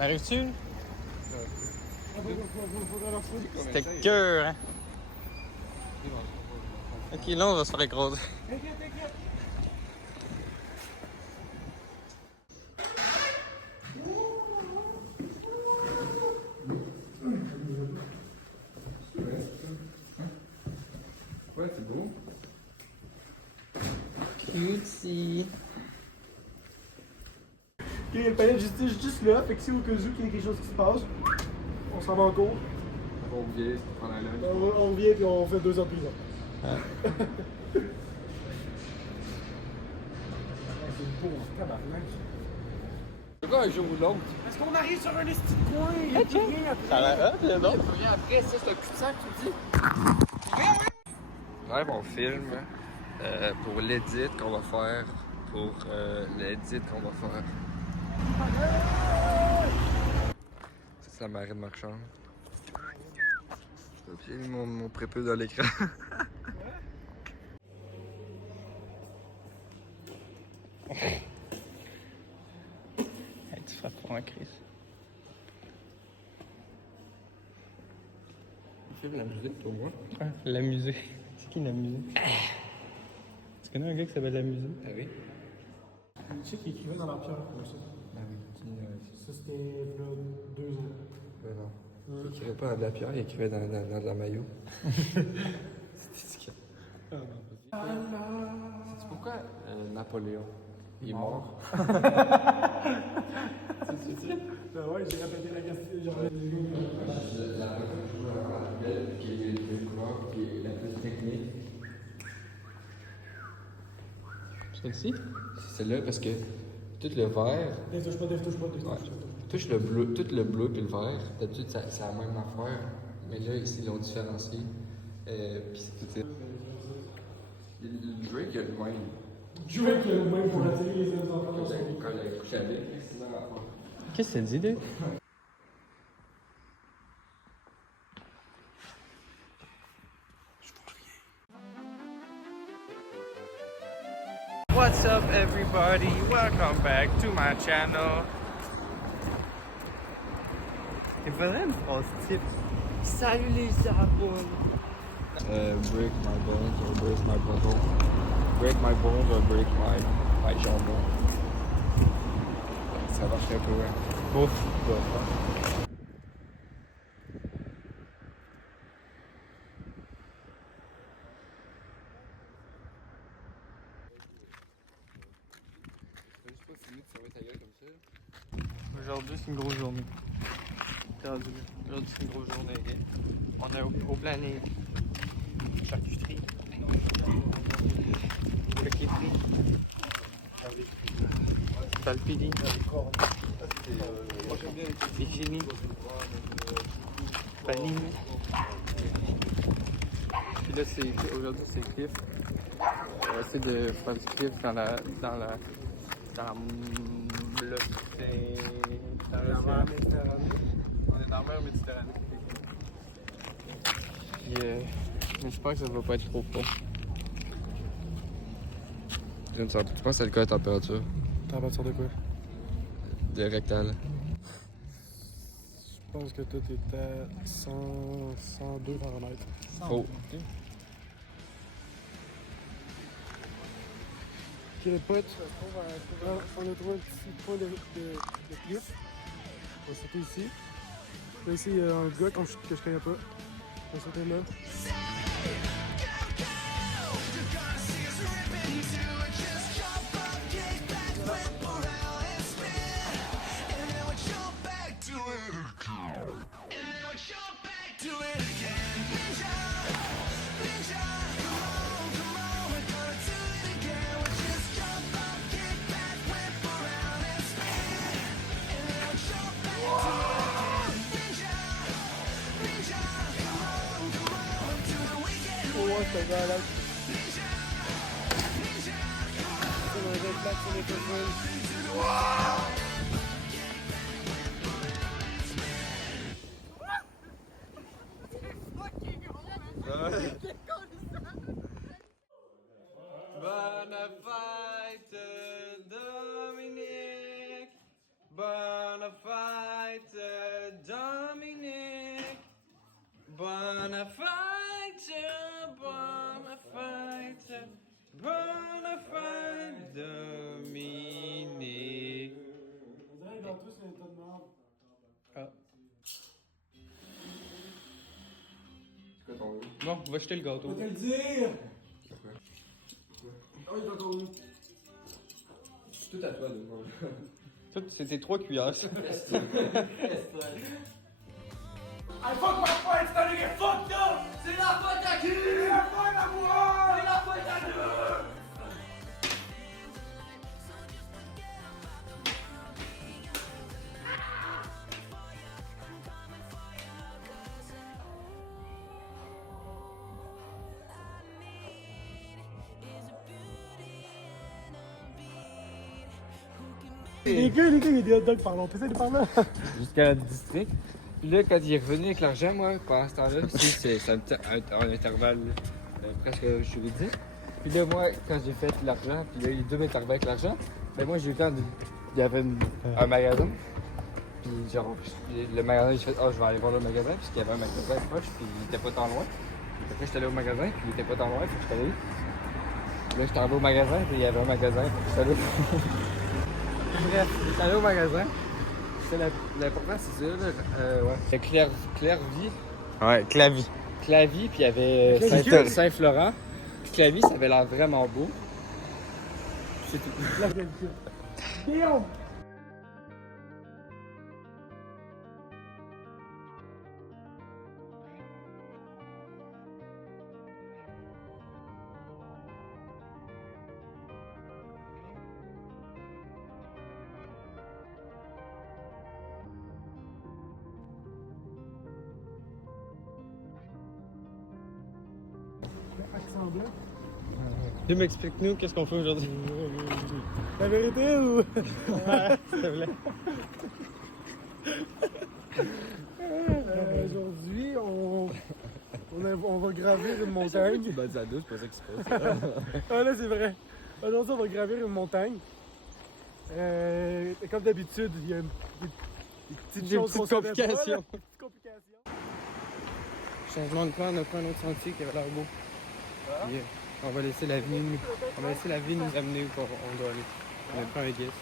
Arrives-tu? C'était cœur, hein? Ok, là, on va se faire écraser. Ouais, c'est beau. Cutie. Ok, le panier de justice juste là, fait que si au cas où il y a quelque chose qui se passe, on s'en va en cours. On revient, on prend la lunch. On revient puis on fait 2 heures de prison. C'est beau, en tabarnak. C'est quoi un jour ou l'autre? Est-ce qu'on arrive sur un esti de coin? Il y a plus rien après. Ça a l'air hot, là, non? Rien après, ça, c'est un cul-de-sac, tu dis? Ouais, mon film pour l'édit qu'on va faire. Pour l'édit qu'on va faire. Ça, c'est la marée de marchande. J'ai mis mon prépuce dans l'écran. Hey, tu feras trop un Chris. Il filme la musique pour moi. Ouais, l'amuser. C'est qui l'amuser? Tu connais un gars qui s'appelle l'amuser? Ah oui? Tu sais qu'il écrivait dans la pierre, comme ça. Ah oui. Ça, c'était là, 2 ans. Ben non. Il écrivait pas à de la pierre, il écrivait dans de la maillot. C'était étiquette. C'est pourquoi Napoléon il est mort? Ben ouais, j'ai répété la question. La belle qui est le couleur qui est la plus technique. Celle-ci? C'est celle-là parce que tout le vert. Touche pas, touche pas. Ouais. Tout le bleu puis le vert, d'habitude c'est la même affaire, mais là ici ils l'ont différencié. Puis c'est tout. Le Drake il a le même. Drake, le même pour attirer les autres enfants. Quand il a couché avec, c'est la même affaire. Qu'est-ce que ça dit, Dave? What's up, everybody? Welcome back to my channel. Il faudrait une phrase type. Salut les abonnés. Break my bones or break my butthole. Break my bones or break my jambon. Ça marche un peu, ouais. Bouf. Je sais pas si tu fermer ta gueule comme ça. Aujourd'hui, c'est une grosse journée. Aujourd'hui, c'est une grosse journée. On est au planning. Charcuterie. Paqueterie. Palpili. Moi j'aime bien C'est fini. Panini. Puis là, aujourd'hui, c'est Cliff. On va essayer de faire du Cliff dans la on est dans la mer Méditerranée. Puis, mais j'espère que ça va pas être trop froid. Tu penses que c'est quoi la température? Température de quoi? De rectal. Je pense que tout est à 102 paramètres. Faux. Ok les potes, on a trouvé un petit point de cliff. On va sauter ici. Là ici il y a un gars que je connais pas. On va sauter là. Oh, ce gars-là. On va être là sur les téléphones. Bonne fête, Dominique. Bonne fête. Bon, va jeter le gâteau. Je vais te le dire! Ah, il est encore où? Tout à toi, de moi. Ça, c'est tes 3 cuillères. I fuck my fight, it's gonna get fucked up! C'est la faute à qui? C'est la faute à moi! C'est la faute à nous! Les gars, il y a des hot dogs par là. On peut essayer de par là. Jusqu'à la district. Puis là, quand il est revenu avec l'argent, moi, pendant ce temps-là, c'est un intervalle presque juridique. Puis là, moi, quand j'ai fait l'argent, puis là, les deux m'étaient arrivés avec l'argent, ben moi, j'ai eu le temps de. Il y avait un magasin. Puis genre, le magasin, j'ai fait, je vais aller voir le magasin, puisqu'il y avait un magasin proche, puis il était pas tant loin. Après, j'étais allé au magasin, puis il était pas tant loin, puis j'étais allé. Puis là, j'étais arrivé au magasin, puis il y avait un magasin, puis j'étais allé. Bref, j'étais allé au magasin. L'important, c'est ça, là. Ouais. C'est Clairvy. Ouais, Clavie. Clavie, puis il y avait Saint-Florent. Puis Clavie, ça avait l'air vraiment beau. C'est tout. Guillaume! Accent blanc. Tim, explique-nous qu'est-ce qu'on fait aujourd'hui. La vérité ou? Ouais, s'il te plaît. Aujourd'hui, on va gravir une montagne. Tu battes à dos, c'est pas ça qui se passe. Ah là, c'est vrai. Aujourd'hui, on va gravir une montagne. Et comme d'habitude, il y a des petites choses qu'on savait pas, là. complications. Des petites complications. Changement de plan, on a pris un autre sentier qui avait l'air beau. Puis, on va laisser la vie nous amener où on doit aller. On a pris un guess.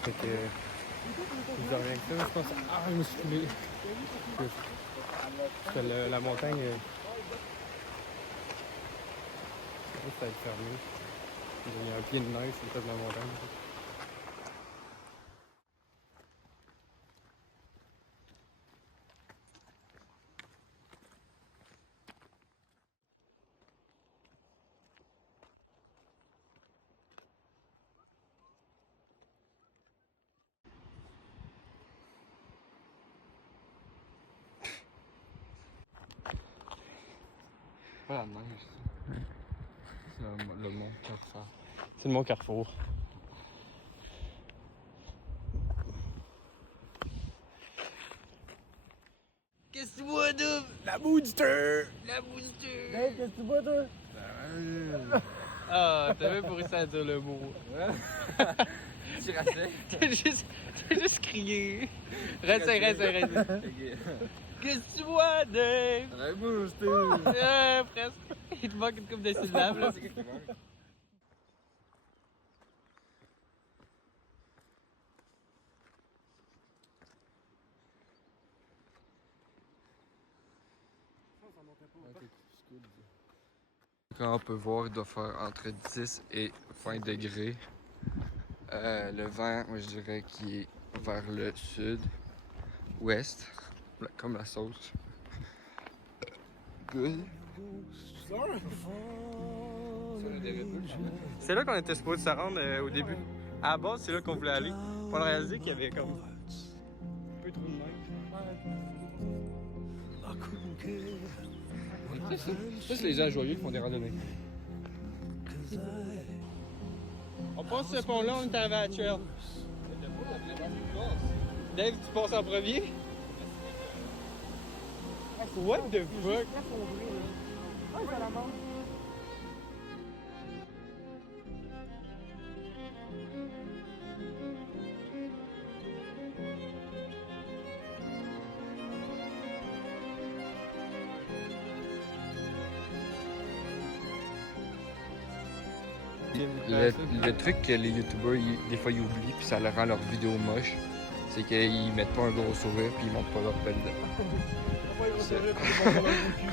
Fait que. Je dis rien que ça, je pense. Ah, je me suis foulé. Parce que la montagne. Je sais pas si ça va être fermé. Il y a un pied de neige sur le top de la montagne. Pas la neige. C'est le mont Carrefour. C'est le mont Carrefour. Qu'est-ce que tu vois, Dove? La Monster! La Monster! Hey, qu'est-ce que tu vois, toi? Ah, t'as même pas réussi à dire le mot. Tu rassais? T'as juste crié. Reste. Qu'est-ce que tu vois, Dave? Un booster! Presque. Il te manque une couple de syllabes, là. Quand on peut voir, il doit faire entre 10 et 20 degrés. Le vent, moi je dirais qu'il est vers le sud, ouest, comme la sauce. Good. C'est là qu'on était supposé se rendre au début. À la base, c'est là qu'on voulait aller. On a réalisé qu'il y avait comme un peu trop de neige. Ça, c'est les gens joyeux qui font des randonnées. On passe ce pont-là, on est arrivé à Trail. Dave, tu passes en premier? What the fuck? Ah, ça la manque. Le truc que les youtubeurs, des fois, ils oublient, puis ça leur rend leur vidéo moche, c'est qu'ils mettent pas un gros sourire puis ils montent pas leur belle dent. C'est-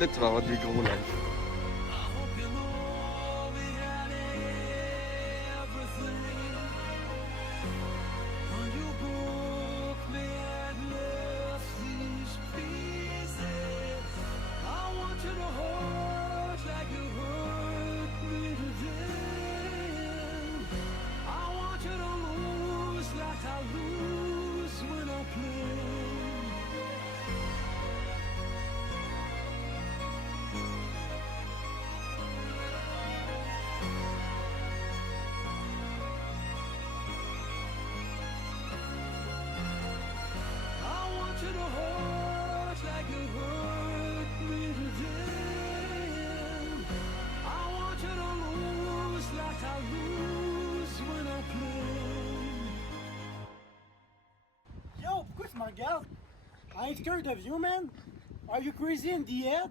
Là, tu vas avoir des gros lèvres. Yo, pourquoi tu me regardes? I ain't scared of you, man. Are you crazy in the head?